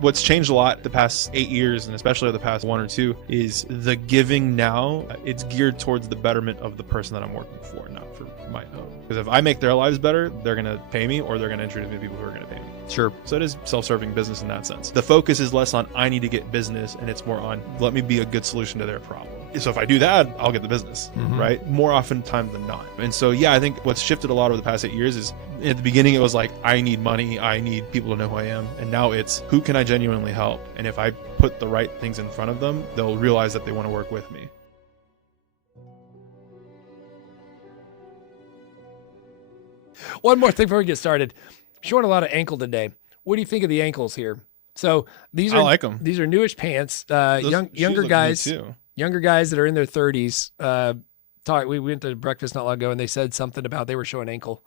What's changed a lot the past 8 years, and especially the past 1 or 2, is the giving now. It's geared towards the betterment of the person that I'm working for, not for my own. Because if I make their lives better, they're going to pay me, or they're going to introduce me to people who are going to pay me. Sure. So it is self-serving business in that sense. The focus is less on I need to get business, and it's more on let me be a good solution to their problem. So if I do that, I'll get the business, right? More often times than not. And so, yeah, I think what's shifted a lot over the past 8 years is at the beginning, it was like, I need money. I need people to know who I am. And now it's who can I genuinely help? And if I put the right things in front of them, they'll realize that they want to work with me. One more thing before we get started. Showing a lot of ankle today. What do you think of the ankles here? So these are, I like them. These are newish pants. Younger guys. Younger guys that are in their 30s, we went to breakfast not long ago, and they said something about they were showing ankle.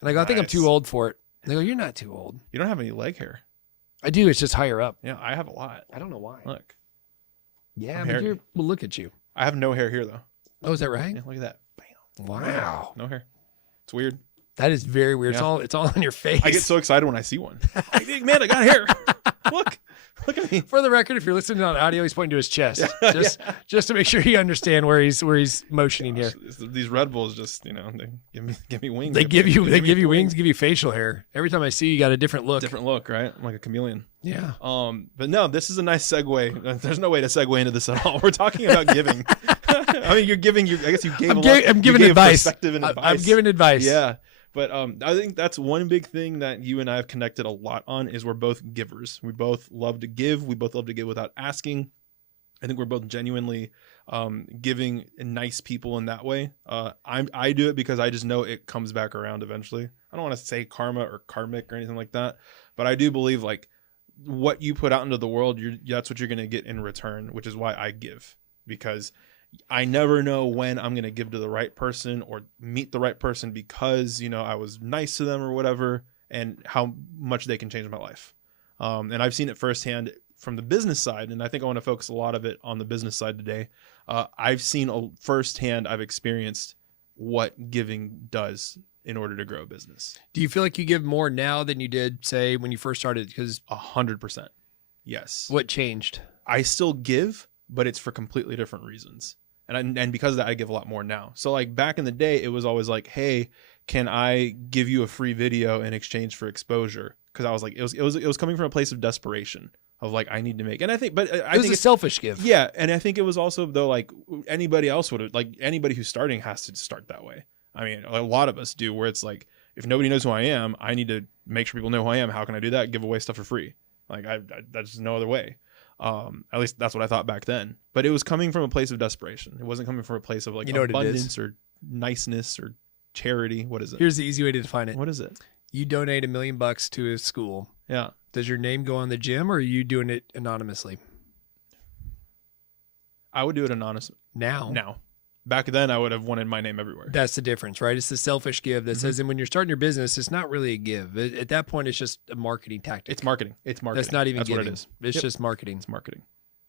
And I go, I think I'm too old for it. And they go, you're not too old. You don't have any leg hair. I do. It's just higher up. Yeah, I have a lot. I don't know why. Look. Yeah, but well, look at you. I have no hair here, though. Oh, is that right? Yeah, look at that. Bam. Wow. No hair. It's weird. That is very weird. Yeah. It's all on your face. I get so excited when I see one. Like, man, I got hair. Look at me. For the record, if you're listening on audio, he's pointing to his chest, just to make sure you understand where he's motioning here. These Red Bulls just, they give me wings. They give you wings, give you facial hair. Every time I see you, got a different look. Different look, right? I'm like a chameleon. Yeah. But no, this is a nice segue. There's no way to segue into this at all. We're talking about giving. I mean, you're giving. I guess you gave. I'm giving advice. Perspective and advice. I'm giving advice. Yeah. But I think that's one big thing that you and I have connected a lot on is we're both givers. We both love to give. We both love to give without asking. I think we're both genuinely giving and nice people in that way. I do it because I just know it comes back around eventually. I don't want to say karma or karmic or anything like that, but I do believe like what you put out into the world, that's what you're going to get in return, which is why I give, because I never know when I'm going to give to the right person or meet the right person because, I was nice to them or whatever, and how much they can change my life. And I've seen it firsthand from the business side. And I think I want to focus a lot of it on the business side today. I've seen firsthand, I've experienced what giving does in order to grow a business. Do you feel like you give more now than you did, say, when you first started? Because 100%. Yes. What changed? I still give, but it's for completely different reasons. And because of that, I give a lot more now. So like back in the day, it was always like, hey, can I give you a free video in exchange for exposure? Because I was like, it was coming from a place of desperation of like, I need to make, and I think, but I think it's a selfish give. Yeah. And I think it was also though, like anybody else would have, like anybody who's starting has to start that way. I mean, a lot of us do, where it's like, if nobody knows who I am, I need to make sure people know who I am. How can I do that? Give away stuff for free. Like that's no other way. At least that's what I thought back then, but it was coming from a place of desperation. It wasn't coming from a place of like abundance or niceness or charity. What is it? Here's the easy way to define it. What is it? You donate $1 million to a school. Yeah. Does your name go on the gym, or are you doing it anonymously? I would do it anonymously. Now. Back then, I would have wanted my name everywhere. That's the difference, right? It's the selfish give that says, and when you're starting your business, it's not really a give. At that point, it's just a marketing tactic. It's marketing. That's not even giving. What it is. It's just marketing. It's marketing.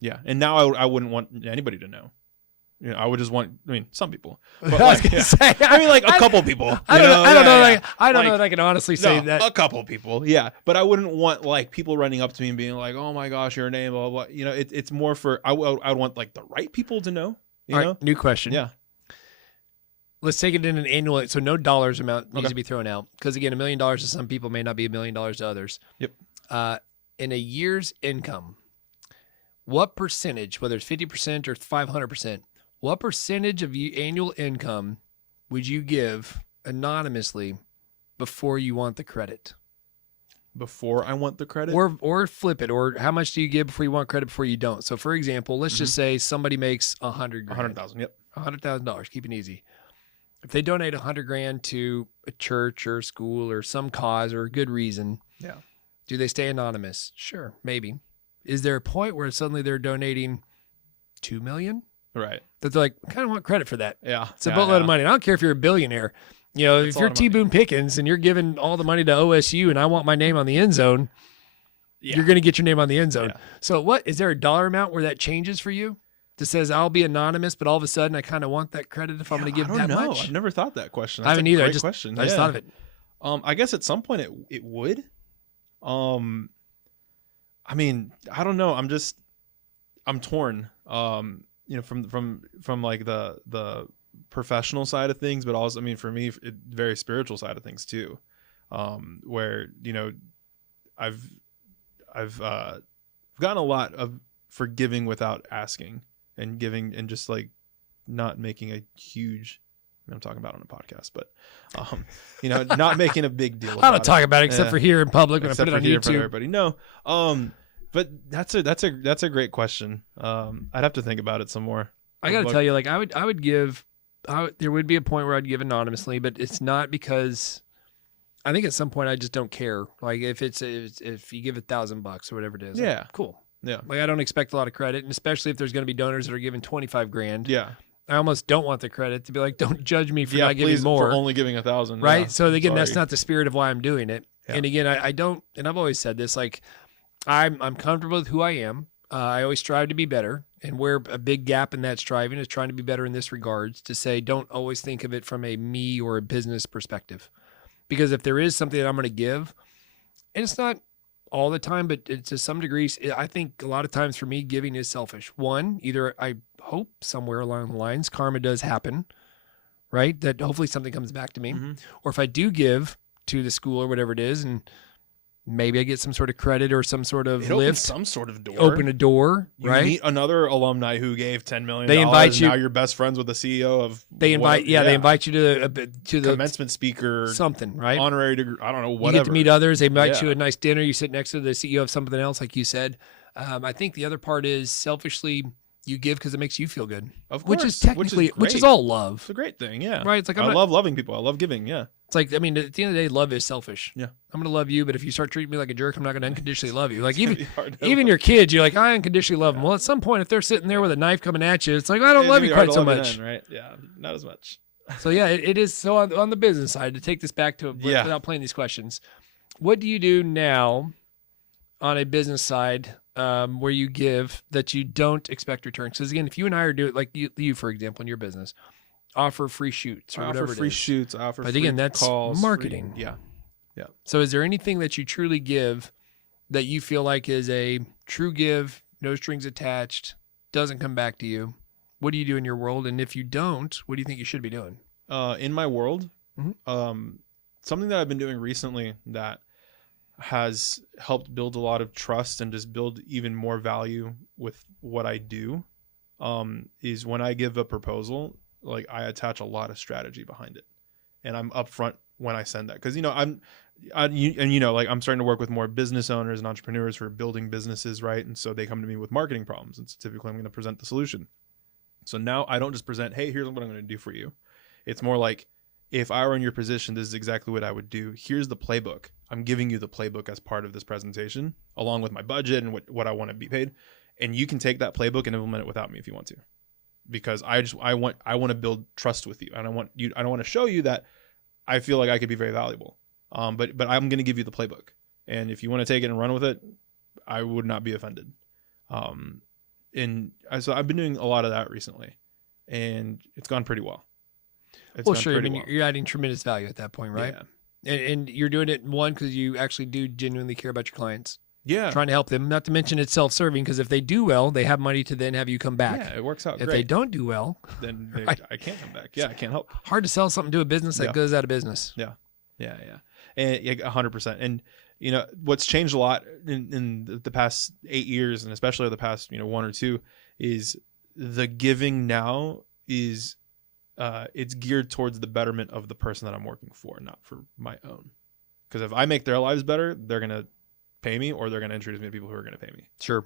Yeah. And now I wouldn't want anybody to know. I would just want, some people. But I was going to say. Like a couple people. I don't know. I don't know that I can honestly say that. A couple people. Yeah. But I wouldn't want like people running up to me and being like, oh my gosh, your name, blah, blah, blah. It's more for, I would want like the right people to know. You know? Right, new question. Yeah. Let's take it in an annual, so no dollars amount needs to be thrown out. Because again, $1 million to some people may not be $1 million to others. Yep. In a year's income, what percentage, whether it's 50% or 500%, what percentage of annual income would you give anonymously before you want the credit? Before I want the credit? Or flip it. Or how much do you give before you want credit before you don't? So for example, let's just say somebody makes $100,000. $100,000. Yep. $100,000. Keep it easy. If they donate $100,000 to a church or a school or some cause or a good reason, do they stay anonymous? Sure, maybe. Is there a point where suddenly they're donating $2 million? Right. That they're like, I kind of want credit for that. Yeah. It's a boatload of money. I don't care if you're a billionaire. If you're T. Boone Pickens and you're giving all the money to OSU and I want my name on the end zone, you're going to get your name on the end zone. Yeah. So is there a dollar amount where that changes for you? That says I'll be anonymous, but all of a sudden I kind of want that credit if I'm going to give that much. I've never thought that question. That's I haven't either. Great question. I just thought of it. I guess at some point it would. I mean, I don't know. I'm torn. From like the professional side of things, but also, I mean, for me, very spiritual side of things too. Where, I've gotten a lot of forgiving without asking, and giving, and just like not making a huge, I'm talking about on a podcast, but not making a big deal about I don't talk about it except for here in public when I put it on YouTube. Everybody, no. But that's a great question. I'd have to think about it some more. I got to tell you, like I would give, there would be a point where I'd give anonymously, but it's not because I think at some point I just don't care. Like if you give $1,000 or whatever it is, yeah, like, cool. Yeah. Like I don't expect a lot of credit, and especially if there's going to be donors that are giving 25 grand. Yeah. I almost don't want the credit to be like, don't judge me for not giving more. For only giving 1,000. Right. Yeah, so again, that's not the spirit of why I'm doing it. Yeah. And again, I don't, and I've always said this, like I'm comfortable with who I am. I always strive to be better. And where a big gap in that striving is trying to be better in this regards, to say, don't always think of it from a me or a business perspective. Because if there is something that I'm going to give, and it's not all the time, but to some degrees, I think a lot of times for me, giving is selfish. One, either I hope somewhere along the lines, karma does happen, right? That hopefully something comes back to me. Mm-hmm. Or if I do give to the school or whatever it is, and maybe I get some sort of credit or some sort of lift. Some sort of door. Open a door, you right? Meet another alumni who gave $10 million. They invite you. Now you're best friends with the CEO of. They invite you to the commencement speaker. Something, right? Honorary degree. I don't know, whatever. You get to meet others. They invite you to a nice dinner. You sit next to the CEO of something else, like you said. I think the other part is selfishly you give because it makes you feel good. Of course. Which is all love. It's a great thing, yeah. Right? It's like I love loving people. I love giving, yeah. It's like, I mean, at the end of the day, love is selfish. Yeah. I'm going to love you, but if you start treating me like a jerk, I'm not going to unconditionally love you. Like even your kids, you're like, I unconditionally love them. Well, at some point, if they're sitting there with a knife coming at you, it's like, I don't love you quite so much. Right? Yeah, not as much. So yeah, it is. So on the business side, to take this back to without playing these questions, what do you do now on a business side where you give that you don't expect returns? Because again, if you and I are doing, like you for example, in your business, offer free shoots or whatever it is. Offer free shoots, offer but free again, that's calls, marketing. Yeah. So is there anything that you truly give that you feel like is a true give, no strings attached, doesn't come back to you? What do you do in your world? And if you don't, what do you think you should be doing? In my world, mm-hmm. Something that I've been doing recently that has helped build a lot of trust and just build even more value with what I do, is when I give a proposal, like I attach a lot of strategy behind it, and I'm upfront when I send that. Cause I'm starting to work with more business owners and entrepreneurs who are building businesses. Right. And so they come to me with marketing problems. And so typically I'm going to present the solution. So now I don't just present, hey, here's what I'm going to do for you. It's more like, if I were in your position, this is exactly what I would do. Here's the playbook. I'm giving you the playbook as part of this presentation, along with my budget and what I want to be paid. And you can take that playbook and implement it without me if you want to. Because I want to build trust with you, and I don't want to show you that I feel like I could be very valuable. But I'm going to give you the playbook, and if you want to take it and run with it, I would not be offended. So I've been doing a lot of that recently, and it's gone pretty well. Sure. I mean, you're adding tremendous value at that point, right? Yeah. And you're doing it, one, because you actually do genuinely care about your clients. Yeah. Trying to help them. Not to mention it's self-serving, because if they do well, they have money to then have you come back. Yeah, it works out great. If they don't do well, then I can't come back. Yeah, I can't help. Hard to sell something to a business that goes out of business. Yeah. And 100%. And what's changed a lot in the past 8 years, and especially the past 1 or 2, is the giving now is it's geared towards the betterment of the person that I'm working for, not for my own. Because if I make their lives better, they're gonna pay me, or they're going to introduce me to people who are going to pay me. Sure.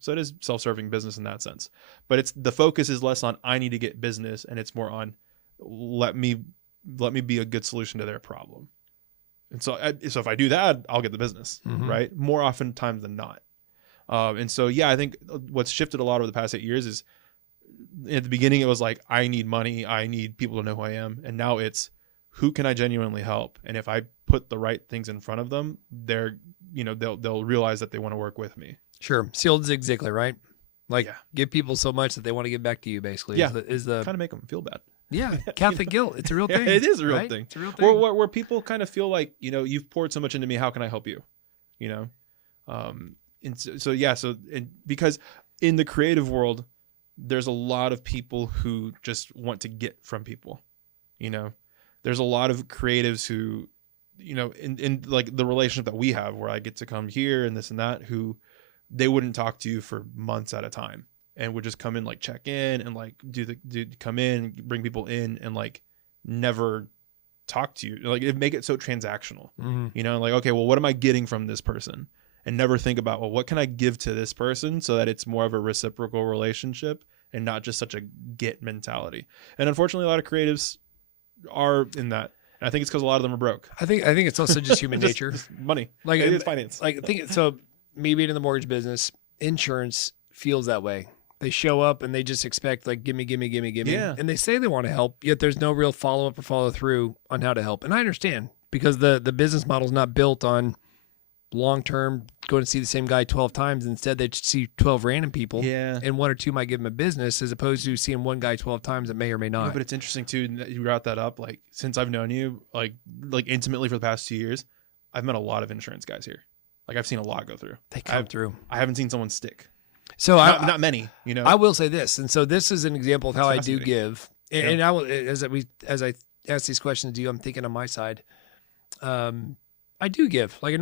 So it is self-serving business in that sense, but the focus is less on I need to get business, and it's more on let me be a good solution to their problem. And so if I do that, I'll get the business, mm-hmm. right? More often times than not. And so, I think what's shifted a lot over the past 8 years is, at the beginning, it was like, I need money. I need people to know who I am. And now it's, who can I genuinely help? And if I put the right things in front of them, they'll realize that they want to work with me. Sure. It's the old Zig Ziglar, right? Like, give people so much that they want to give back to you, basically. Yeah. Is the kind of make them feel bad. Yeah. Catholic guilt. It's a real thing. It is a real thing. It's a real thing. Where people kind of feel like, you've poured so much into me. How can I help you? because in the creative world, there's a lot of people who just want to get from people, there's a lot of creatives who, in like the relationship that we have where I get to come here and this and that, who they wouldn't talk to you for months at a time and would just come in, like check in and like come in, bring people in and like never talk to you. Like it make it so transactional, like, okay, well, what am I getting from this person? And never think about, well, what can I give to this person so that it's more of a reciprocal relationship and not just such a get mentality. And unfortunately, a lot of creatives are in that. And I think it's because a lot of them are broke. I think it's also just human nature. Just money. Like it's finance. Like I think so. Me being in the mortgage business, insurance feels that way. They show up and they just expect like, gimme. Yeah. And they say they want to help, yet there's no real follow up or follow through on how to help. And I understand because the business model is not built on long-term going to see the same guy 12 times. Instead, they see 12 random people, and one or two might give them a business as opposed to seeing one guy 12 times that may or may not. Yeah, but it's interesting too that you brought that up. Like since I've known you, like intimately for the past 2 years, I've met a lot of insurance guys here. Like I've seen a lot go through. They come through. I haven't seen someone stick. So not many, I will say this, and so this is an example of how I do give. And I will, as I ask these questions to you, I'm thinking on my side. I do give. Like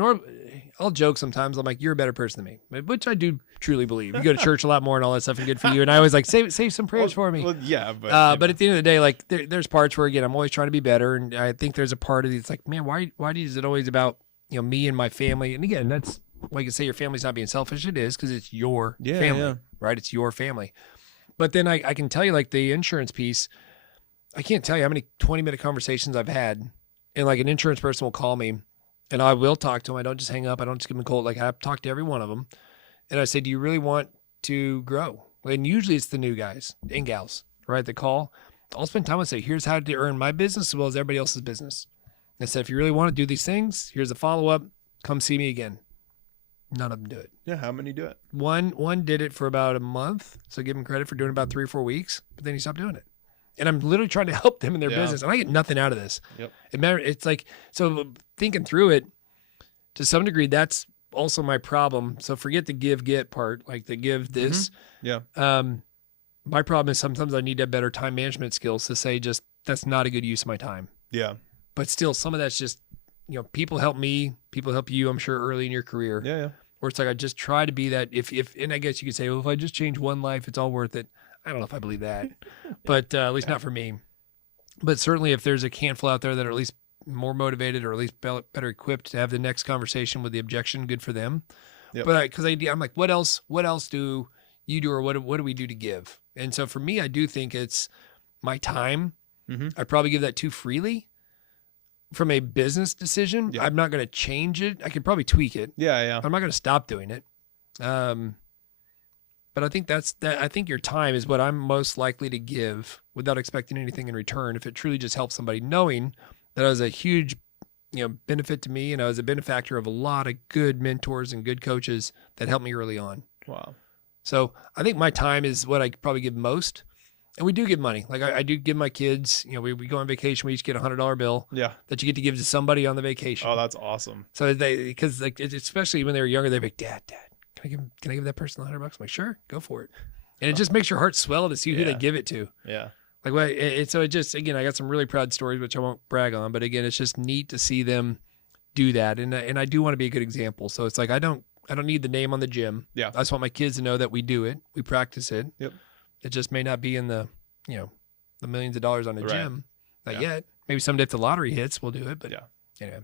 I'll joke sometimes. I'm like, you're a better person than me, which I do truly believe. You go to church a lot more and all that stuff, and good for you. And I always like save some prayers for me. Well, yeah, but but at the end of the day, like there's parts where again I'm always trying to be better, and I think there's a part of it's like, man, why is it always about me and my family? And again, that's why you can say your family's not being selfish. It is because it's your family, right? It's your family. But then I can tell you like the insurance piece. I can't tell you how many 20-minute conversations I've had, and like an insurance person will call me. And I will talk to them. I don't just hang up. I don't just give them a cold. Like I talk to every one of them. And I say, do you really want to grow? And usually it's the new guys and gals, right? That call. I'll spend time and say, here's how to earn my business as well as everybody else's business. And I said, if you really want to do these things, here's a follow-up. Come see me again. None of them do it. Yeah. How many do it? One did it for about a month. So give him credit for doing about 3 or 4 weeks, but then he stopped doing it. And I'm literally trying to help them in their business, and I get nothing out of this. Yep. It's like, so thinking through it, to some degree, that's also my problem. So forget the get part, like the give this. Yeah. My problem is sometimes I need to have better time management skills to say just that's not a good use of my time. Yeah. But still, some of that's just, people help me, people help you, I'm sure, early in your career. Yeah. Where it's like I just try to be that. If and I guess you could say, well, if I just change one life, it's all worth it. I don't know if I believe that, but at least not for me. But certainly if there's a handful out there that are at least more motivated or at least better equipped to have the next conversation with the objection, good for them. Yep. But because I'm like, what else do you do, or what do we do to give? And so for me, I do think it's my time. I probably give that too freely from a business decision. I'm not going to change it. I could probably tweak it. Yeah. I'm not going to stop doing it. But I think I think your time is what I'm most likely to give without expecting anything in return. If it truly just helps somebody, knowing that I was a huge, benefit to me, and I was a benefactor of a lot of good mentors and good coaches that helped me early on. Wow. So I think my time is what I probably give most. And we do give money. Like I do give my kids, we go on vacation. We each get $100 bill that you get to give to somebody on the vacation. Oh, that's awesome. So because like, especially when they were younger, they're like, Dad, can I give that person $100? I'm like, sure, go for it. And it just makes your heart swell to see who they give it to. Yeah. Like, so it just, again, I got some really proud stories, which I won't brag on, but again, it's just neat to see them do that. And I do want to be a good example. So it's like, I don't need the name on the gym. Yeah. I just want my kids to know that we do it. We practice it. Yep. It just may not be in the millions of dollars on a gym. Not yet. Maybe someday if the lottery hits, we'll do it. But anyway.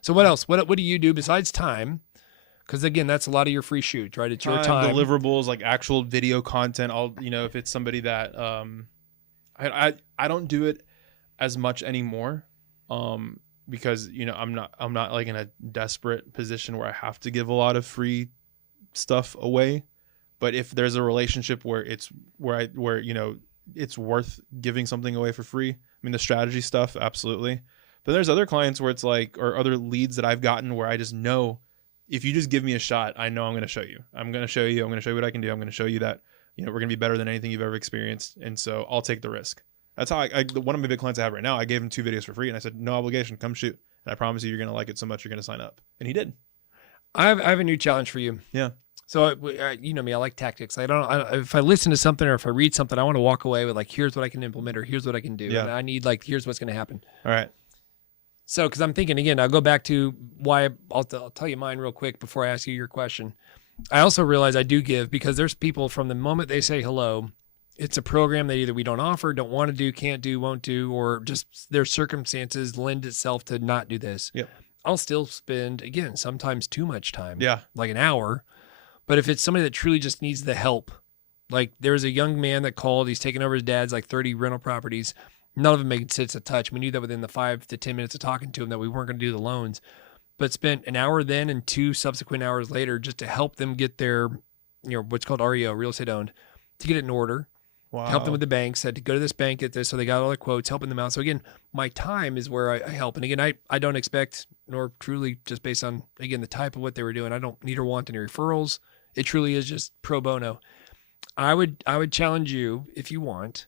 So what else? What do you do besides time? Because again, that's a lot of your free shoots, right? It's your time. Deliverables, like actual video content. If it's somebody that I don't do it as much anymore, because I'm not like in a desperate position where I have to give a lot of free stuff away. But if there's a relationship where it's it's worth giving something away for free. I mean, the strategy stuff, absolutely. But there's other clients where it's like, or other leads that I've gotten where I just know, if you just give me a shot, I know I'm going to show you. I'm going to show you what I can do. I'm going to show you that, we're going to be better than anything you've ever experienced. And so I'll take the risk. That's how one of my big clients I have right now, I gave him 2 videos for free and I said, no obligation, come shoot. And I promise you're going to like it so much, you're going to sign up. And he did. I have a new challenge for you. Yeah. So you know me, I like tactics. If I listen to something or if I read something, I want to walk away with like, here's what I can implement or here's what I can do. Yeah. And I need like, here's what's going to happen. All right. So, because I'm thinking again, I'll go back to why I'll tell you mine real quick before I ask you your question. I also realize I do give because there's people from the moment they say hello, it's a program that either we don't offer, don't want to do, can't do, won't do, or just their circumstances lend itself to not do this. Yep. I'll still spend, again, sometimes too much time. Yeah. Like an hour. But if it's somebody that truly just needs the help, like there was a young man that called, he's taking over his dad's like 30 rental properties. None of them made sense to touch. We knew that within the 5 to 10 minutes of talking to him that we weren't going to do the loans, but spent an hour then and 2 subsequent hours later just to help them get their, what's called REO, real estate owned, to get it in order. Wow. Help them with the banks, had to go to this bank, get this. So they got all their quotes, helping them out. So again, my time is where I help. And again, I don't expect, nor truly just based on, again, the type of what they were doing, I don't need or want any referrals. It truly is just pro bono. I would challenge you, if you want,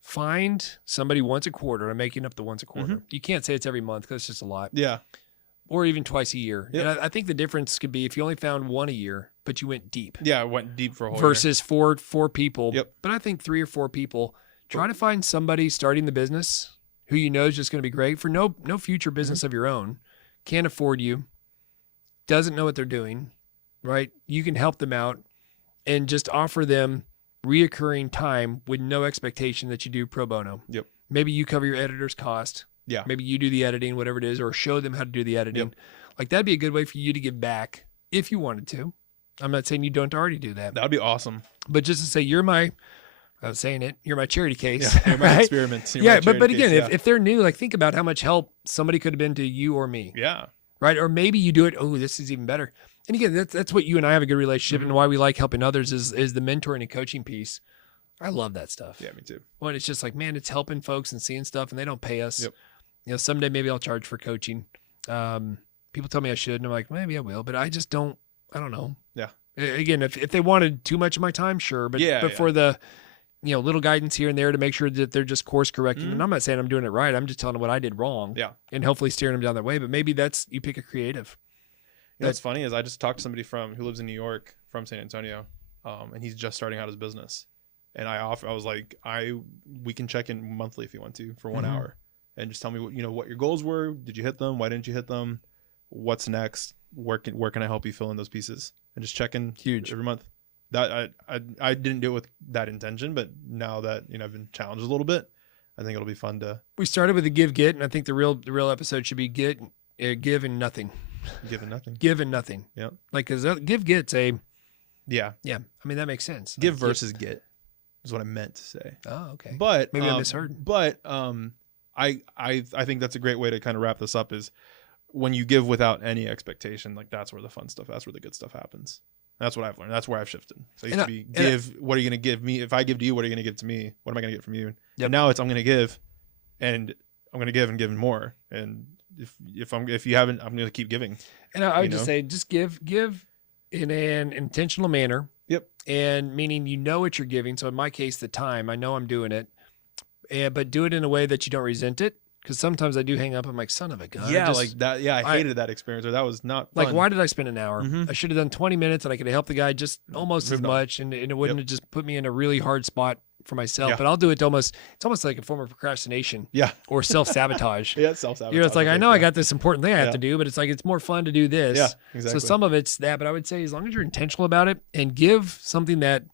find somebody once a quarter. I'm making up the once a quarter. You can't say it's every month because it's just a lot. Yeah. Or even twice a year. Yep. And I think the difference could be if you only found one a year, but you went deep. Yeah, I went deep for a whole versus year. four people. Yep. But I think 3 or 4 people. Try to find somebody starting the business who you know is just going to be great for no future business of your own, can't afford you, doesn't know what they're doing, right? You can help them out and just offer them reoccurring time with no expectation that you do pro bono. Yep. Maybe you cover your editor's cost. Yeah. Maybe you do the editing, whatever it is, or show them how to do the editing. Yep. Like that'd be a good way for you to give back if you wanted to. I'm not saying you don't already do that. That would be awesome. But just to say, you're my charity case. Yeah, my right? experiments. Yeah, but again, if they're new, like think about how much help somebody could have been to you or me. Yeah. Right? Or maybe you do it, oh, this is even better. And again, that's what you and I have a good relationship and why we like helping others is the mentoring and coaching piece. I love that stuff. Yeah, me too. When it's just like, man, it's helping folks and seeing stuff and they don't pay us. Yep. Someday maybe I'll charge for coaching. People tell me I should, and I'm like, maybe I will, but I just don't. I don't know. Yeah. Again, if they wanted too much of my time, sure, but for the little guidance here and there to make sure that they're just course correcting. And I'm not saying I'm doing it right. I'm just telling them what I did wrong. Yeah. And hopefully steering them down that way. But maybe you pick a creative. What's funny is I just talked to somebody who lives in New York from San Antonio, and he's just starting out his business. And I was like, we can check in monthly if you want to for 1 hour, and just tell me what your goals were. Did you hit them? Why didn't you hit them? What's next? Where can I help you fill in those pieces? And just check in every month. That I didn't do it with that intention, but now that I've been challenged a little bit, I think it'll be fun to. We started with the give get, and I think the real episode should be give and nothing. Give and nothing. Give and nothing. Yeah. Like because give get's a. Yeah. Yeah. I mean that makes sense. Give versus get is what I meant to say. Oh, okay. But maybe I misheard. But I think that's a great way to kind of wrap this up is when you give without any expectation, like that's where the fun stuff, that's where the good stuff happens. That's what I've learned. That's where I've shifted. So it used to be what are you going to give me? If I give to you, what are you going to give to me? What am I going to get from you? And now it's I'm going to give, and I'm going to give and give more. And if you haven't, I'm going to keep giving. And I would just say, just give in an intentional manner. Yep. And meaning what you're giving. So in my case, the time, I know I'm doing it, but do it in a way that you don't resent it. Because sometimes I do hang up. I'm like, son of a gun. Yeah, like that. Yeah, I hated that experience. Or that was not fun. Like, why did I spend an hour? I should have done 20 minutes, and I could have helped the guy just almost as much, and it wouldn't have just put me in a really hard spot for myself. Yeah. But I'll do it it's almost like a form of procrastination. Yeah. Or self-sabotage. Yeah, self-sabotage. It's like, I know I got this important thing I have to do, but it's like, it's more fun to do this. Yeah, exactly. So some of it's that, but I would say as long as you're intentional about it and give something that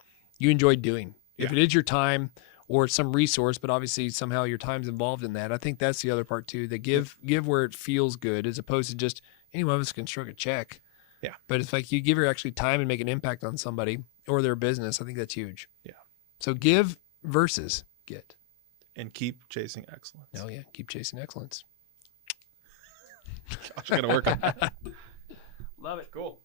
you enjoy doing. If it is your time or some resource, but obviously somehow your time's involved in that. I think that's the other part too. That give where it feels good, as opposed to just any one of us can stroke a check. Yeah. But it's like you give your actually time and make an impact on somebody or their business. I think that's huge. Yeah. So give versus get. And keep chasing excellence. Oh yeah, keep chasing excellence. Gosh, I gotta work on that. Love it. Cool.